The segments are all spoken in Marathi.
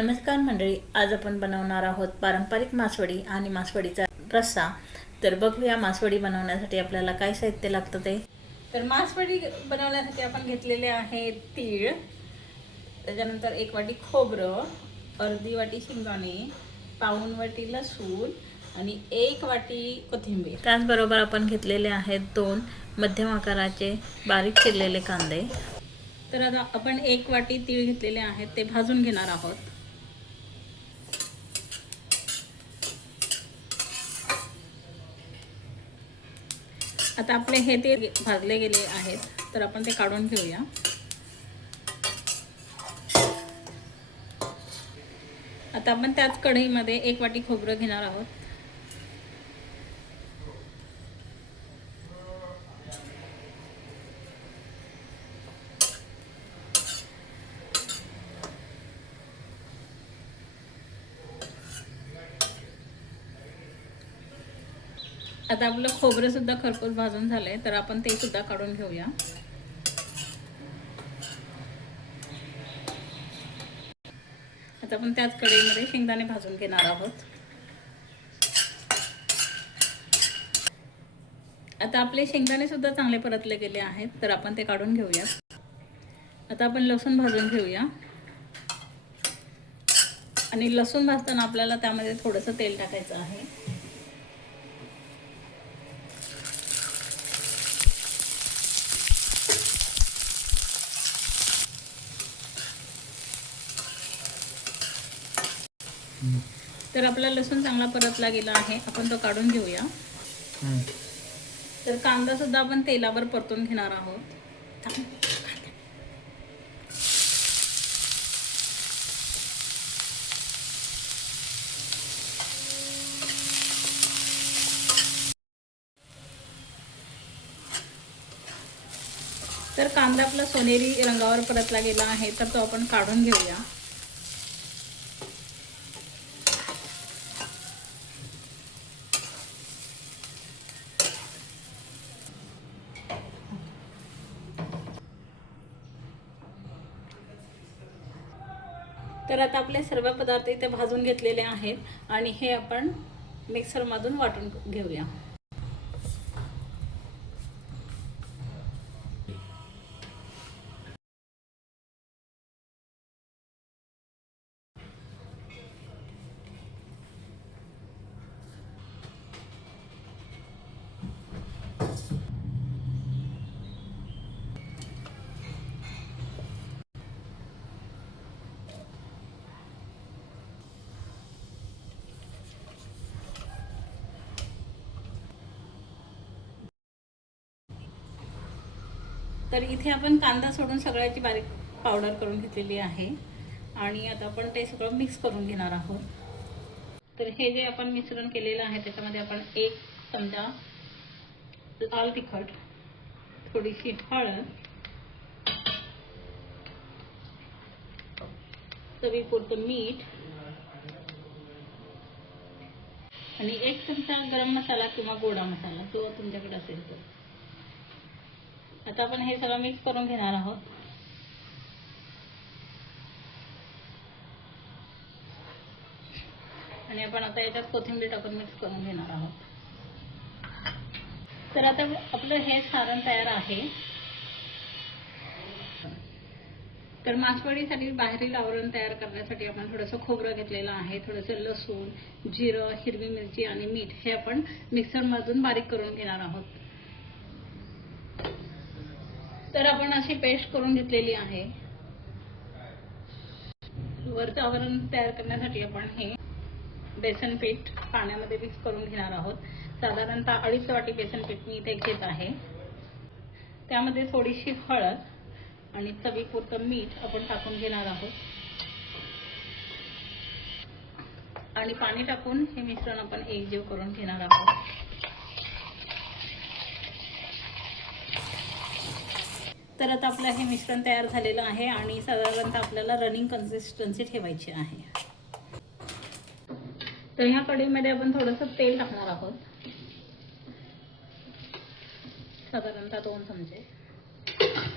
नमस्कार मंडळी, आज आपण बनवणार आहोत पारंपरिक मासवडी आणि मासवडीचा रस्सा। तर बघूया मासवडी बनवण्यासाठी आपल्याला काय साहित्य लागतं ते। तर मासवडी बनवण्यासाठी आपण घेतलेले आहे तीळ, त्याच्यानंतर 1 वाटी खोबरं, अर्धी वाटी शेंगदाणे, पाऊण वाटी लसूण आणि 1 वाटी कोथिंबीर। त्याचबरोबर आपण घेतलेले आहेत 2 मध्यम आकाराचे बारीक चिरलेले कांदे। तर आता आपण 1 वाटी तीळ घेतलेले आहेत, ते भाजून घेणार आहोत। आता आपले हे तीळ भाजले गेले आहेत, तर आपण ते काढून घेऊया। आता आपण त्याच कढईमध्ये 1 वाटी खोबरं घेणार आहोत। आता आपलं खोबरं सुद्धा खरपूस भाजून झालंय, तर आपण ते सुद्धा काढून घेऊया। आता आपण त्याच कढईमध्ये शेंगदाणे भाजून घेणार आहोत। आता आपले शेंगदाणे सुद्धा चांगले परतले गेले आहेत, तर आपण ते काढून घेऊया। आता आपण लसूण भाजून घेऊया आणि लसूण भाजताना आपल्याला त्यामध्ये थोडंसं तेल टाकायचं आहे। तर आपला लसूण चांगला परतला गेला आहे, आपण तो काढून घेऊया। तर कांदा सुद्धा आपण तेलावर परतून घेणार आहोत। तर कांदा आपला सोनेरी रंगावर परतला गेला आहे, तर तो आपण काढून घेऊया। तर आता आपले सर्व पदार्थ इथे भाजून घेतलेले आहेत आणि हे आपण मिक्सरमधून वाटून घेऊया। तर इथे आपण कांदा सोडून सगळ्याची बारीक पावडर करून घेतलेली आहे आणि आता आपण ते सगळं मिक्स करून घेणार आहोत। तर हे जे आपण मिश्रण केलेलं आहे त्याच्यामध्ये आपण 1 चमचा लाल तिखट, थोडीशी हळद, चवीपुरतं मीठ आणि 1 चमचा गरम मसाला किंवा गोडा मसाला जो तुमच्याकडे असेल तो। आता आपण हे सगळं मिक्स करून घेणार आहोत आणि आपण आता याच्यात कोथिंबीर टाकून मिक्स करून घेणार आहोत। तर आता आपलं हे सारण तयार आहे। तर मासवडीसाठी बाहेरील आवरण तयार करण्यासाठी आपण थोडंसं खोबरं घेतलेलं आहे, थोडंसं लसूण, जिरं, हिरवी मिरची आणि मीठ हे आपण मिक्सरमधून बारीक करून घेणार आहोत। तर आपण अशी पेस्ट करून घेतलेली आहे। वरचं आवरण तयार करण्यासाठी आपण हे बेसन पीठ पाण्यामध्ये मिक्स करून घेणार आहोत। साधारणतः 2.5 वाटी बेसन पीठ मी इथे घेत आहे। त्यामध्ये थोडीशी हळद आणि चवीपुरतं मीठ आपण टाकून घेणार आहोत आणि पाणी टाकून हे मिश्रण आपण एकजीव करून घेणार आहोत। तर आता आपलं हे मिश्रण तयार झालेलं आहे आणि साधारणतः आपल्याला रनिंग कन्सिस्टन्सी ठेवायची आहे। तर ह्या कढईमध्ये आपण थोडंसं तेल टाकणार आहोत, साधारणतः 2 चमचे,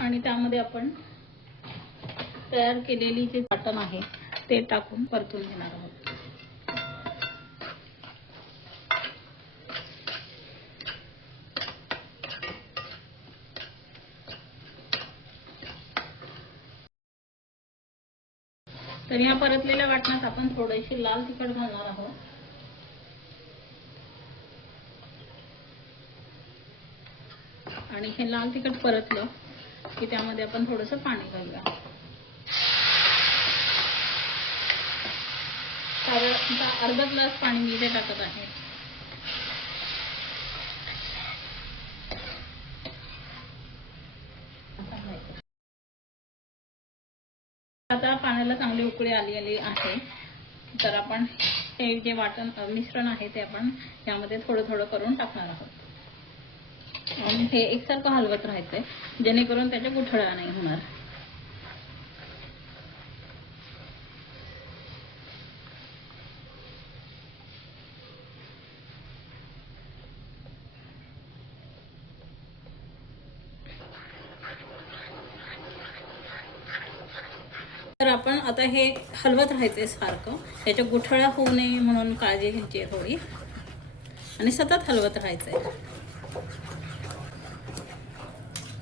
आणि त्यामध्ये आपण तयार केलेली जी वाटण आहे ते टाकून परतून घेणार आहोत. तर या परतलेल्या वाटणात आपण थोडीशी लाल तिखट घालणार आहोत. आणि हे लाल तिखट परतलं की त्यामध्ये आपण थोडंसं पाणी घालूया. साधारणतः अर्धा ग्लास पाणी मी इथे टाकत आहे. आता पाण्याला चांगली उकळी आली आहे. तर आपण हे जे मिश्रण आहे ते आपण यामध्ये थोडं थोडं करून टाकणार आहोत. आणि हे एकसारखं हलवत राहायचंय जेणेकरून त्याच्या गुठळ्या नाही होणार. तर आपण आता हे हलवत राहायचंय सारखं. याच्या गुठळ्या होऊ नये म्हणून काळजी घ्यायची आहे थोडी. आणि सतत हलवत राहायचंय.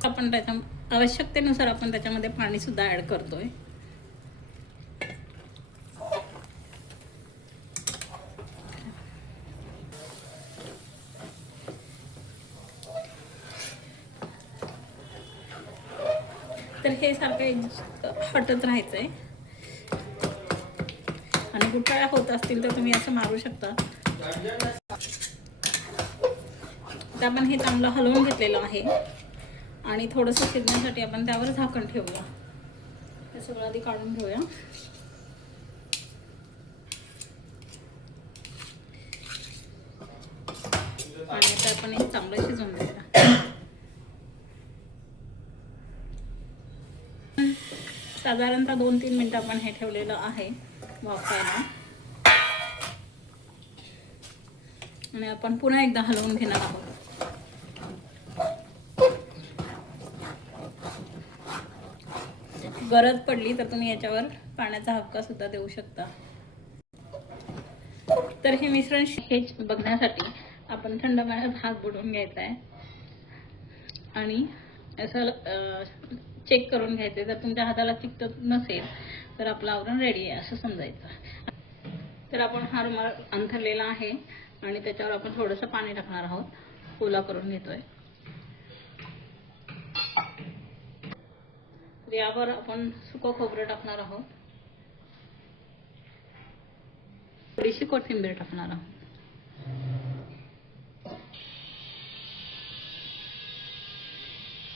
आपण त्याच्या आवश्यकतेनुसार आपण त्याच्यामध्ये पाणी सुद्धा ऍड करतोय. तर हे सारखं हटत राहायचंय. आणि गुठळ्या होत असतील तर तुम्ही असं मारू शकता. तर आपण हे चांगलं हलवून घेतलेलं आहे. आणि थोडंसं शिजण्यासाठी आपण त्यावर झाकण ठेवूया. हे सगळं आधी काढून घेऊया. आणि आता आपण हे चांगलं शिजवून घेऊया. साधारणतः 2-3 मिनिटं आपण हे ठेवलेलं आहे वाफायला. आणि आपण पुन्हा एकदा हलवून घेणार आहोत. गरज पडली तर तुम्ही याच्यावर पाण्याचा हक्का सुद्धा देऊ शकता. तर हे मिश्रण हे बघण्यासाठी आपण थंड पाण्यात हात बुडवून घ्यायचा आहे. आणि असं चेक करून घ्यायचे. जर तुमच्या हाताला चिकटत नसेल तर आपलं आवरण रेडी आहे असं समजायचं. तर आपण हा रुमाल अंथरलेला आहे आणि त्याच्यावर आपण थोडंसं पाणी टाकणार आहोत. ओला करून घेतोय. यावर आपण सुकं खोबरं टाकणार आहोत. थोडीशी कोथिंबीर टाकणार आहोत.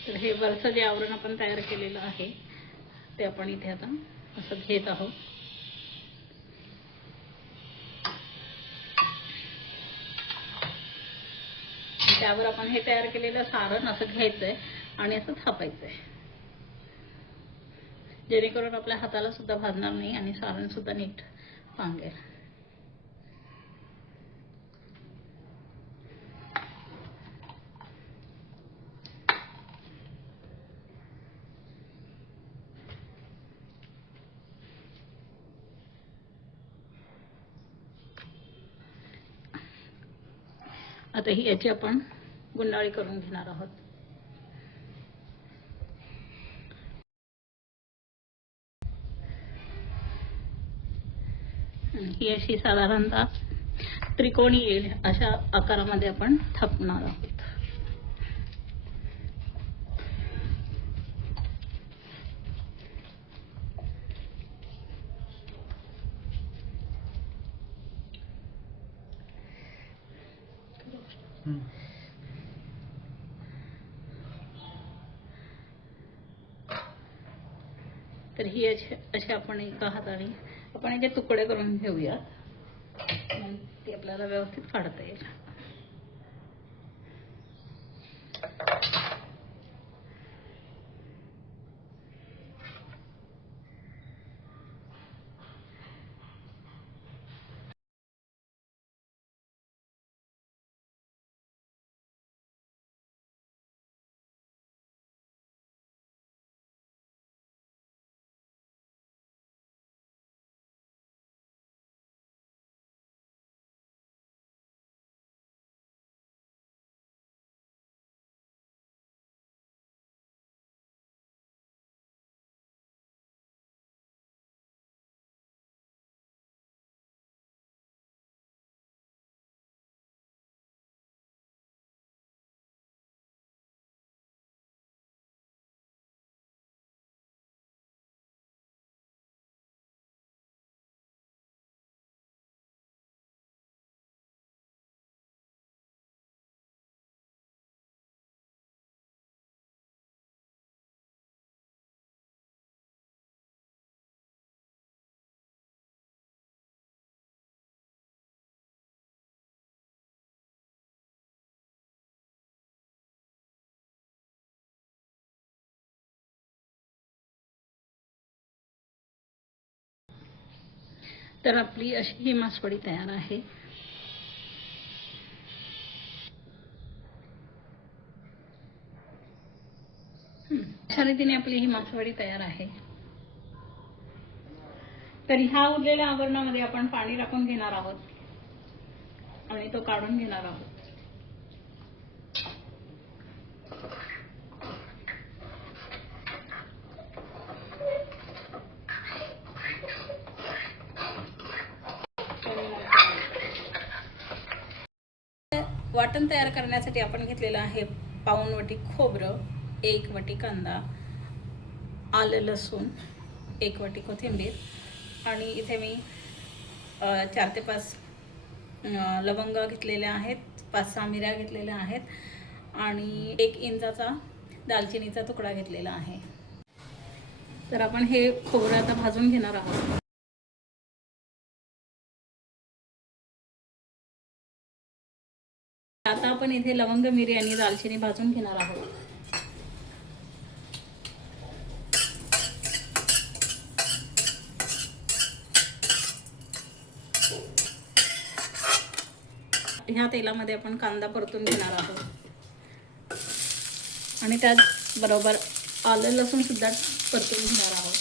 तर हे वरचं जे आवरण आपण तयार केलेलं आहे ते आपण इथे आता असं घेत आहोत. त्यावर आपण हे तयार केलेलं सारण असं घ्यायचंय आणि असं थापायचंय जेणेकरून आपल्या हाताला सुद्धा भाजणार नाही आणि सारण सुद्धा नीट पांगेल. आता ही याची आपण गुंडाळी करून घेणार आहोत. ही अशी साधारणतः त्रिकोणी येईल अशा आकारामध्ये आपण थापणार आहोत. तर ही अशी आपण एका हाताने आपण याचे तुकडे करून घेऊया. ते आपल्याला व्यवस्थित काढता येईल. तर आपली अशी ही मासवडी तयार आहे. अशा रीतीने आपली ही मासवडी तयार आहे. तर ह्या उरलेल्या आवरणामध्ये आपण पाणी टाकून घेणार आहोत आणि तो काढून घेणार आहोत. वाटण तयार करण्यासाठी आपण घेतलेलं आहे पाऊण वाटी खोबरं, 1 वाटी कांदा, आलं लसूण, 1 वाटी कोथिंबीर आणि इथे मी 4 ते 5 लवंग घेतलेल्या आहेत, 5-6 मिऱ्या घेतलेल्या आहेत आणि 1 इंचाचा दालचिनीचा तुकडा घेतलेला आहे. तर आपण हे खोबरं आता भाजून घेणार आहोत. आता आपण इथे लवंग, मिरी आणि दालचिनी भाजून घेणार आहोत. ह्या तेलामध्ये आपण कांदा परतून घेणार आहोत आणि त्याचबरोबर आलं लसूण सुद्धा परतून घेणार आहोत.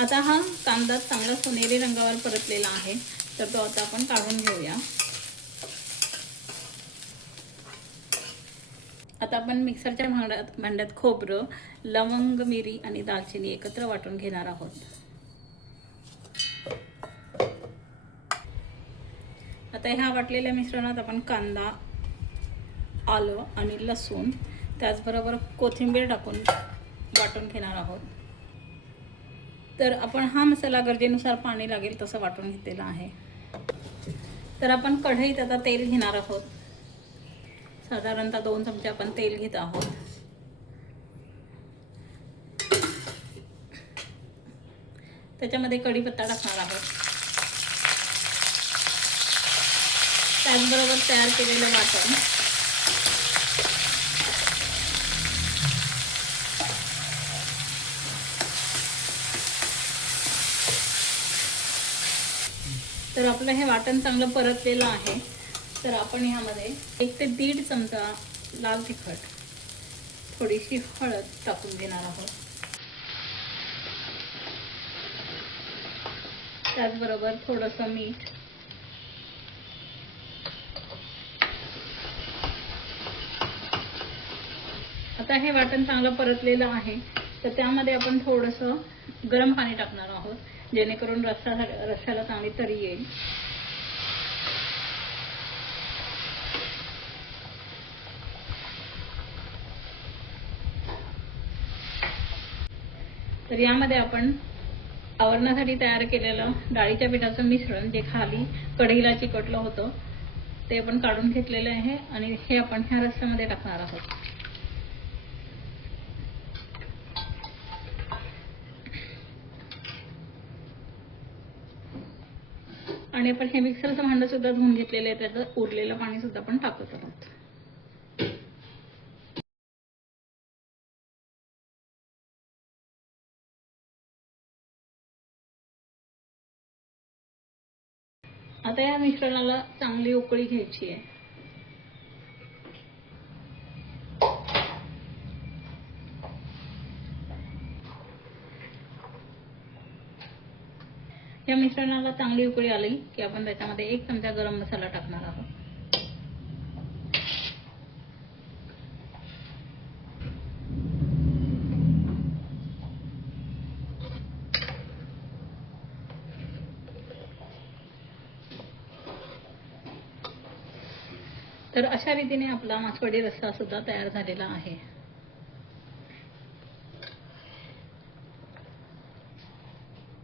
आता हा कांदा चांगला सोनेरी रंगावर परतलेला आहे, तर तो आता आपण काढून घेऊया. आता आपण मिक्सरच्या भांड्यात खोबरं, लवंग, मिरी आणि दालचिनी एकत्र वाटून घेणार आहोत. आता ह्या वाटलेल्या मिश्रणात आपण कांदा, आलं आणि लसूण त्याचबरोबर कोथिंबीर टाकून वाटून घेणार आहोत. तर आपण हा मसाला गरजेनुसार पाणी लागेल तसं वाटून घेतलेला आहे. तर आपण कढईत आता तेल घेणार आहोत. साधारणतः 2 चमचे आपण तेल घेत आहोत. त्याच्यामध्ये कढीपत्ता टाकणार आहोत. त्याचबरोबर तयार केलेलं वाटण, तर आपलं हे वाटण चांगलं परतलेलं आहे. तर आपण ह्यामध्ये 1 ते 1.5 चमचा लाल तिखट, थोडीशी हळद टाकून घेणार आहोत. त्याचबरोबर थोडंसं मीठ, आता हे वाटण चांगलं परतलेलं आहे, तर त्यामध्ये आपण थोडंसं गरम पाणी टाकणार आहोत, जेणेकरून रस्स्याला चांगली तरी येईल. तर यामध्ये आपण आवरणासाठी तयार केलेलं डाळीच्या पिठाचं मिश्रण, जे खाली कढईला चिकटलं होतं, ते आपण काढून घेतलेले आहे आणि हे आपण ह्या रस्स्यामध्ये टाकणार आहोत. आणि आपण हे मिक्सरचं भांडं सुद्धा धुवून घेतलेलं आहे, त्याचं उरलेलं पाणी सुद्धा आपण टाकत आहोत. आता या मिश्रणाला चांगली उकळी घ्यायची आहे. या मिश्रणाला चांगली उकळी आली की आपण त्याच्यामध्ये 1 चमचा गरम मसाला टाकणार आहोत. तर अशा रीतीने आपला मासवडी रस्सा सुद्धा तयार झालेला आहे.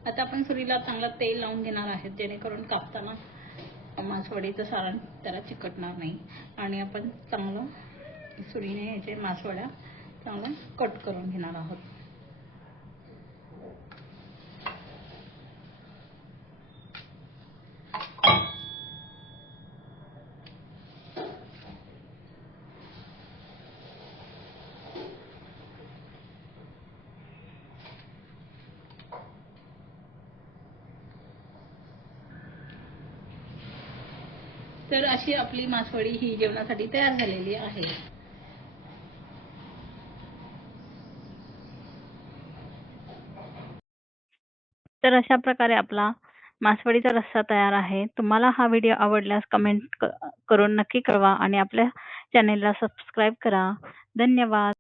आता आपण सुरीला चांगला तेल लावून घेणार आहेत, जेणेकरून कापताना मासवडीचं सारण त्याला चिकटणार नाही आणि आपण चांगलं सुरीने याचे मासवड्या चांगलं कट करून घेणार आहोत. तर अशी आपली मासवडी ही जेवणासाठी तयार झालेली आहे. तर अशा प्रकारे आपला मासवडीचा रस्सा तयार आहे. तुम्हाला हा व्हिडिओ आवडल्यास कमेंट करून नक्की कळवा आणि आपल्या चॅनेलला सबस्क्राईब करा. धन्यवाद.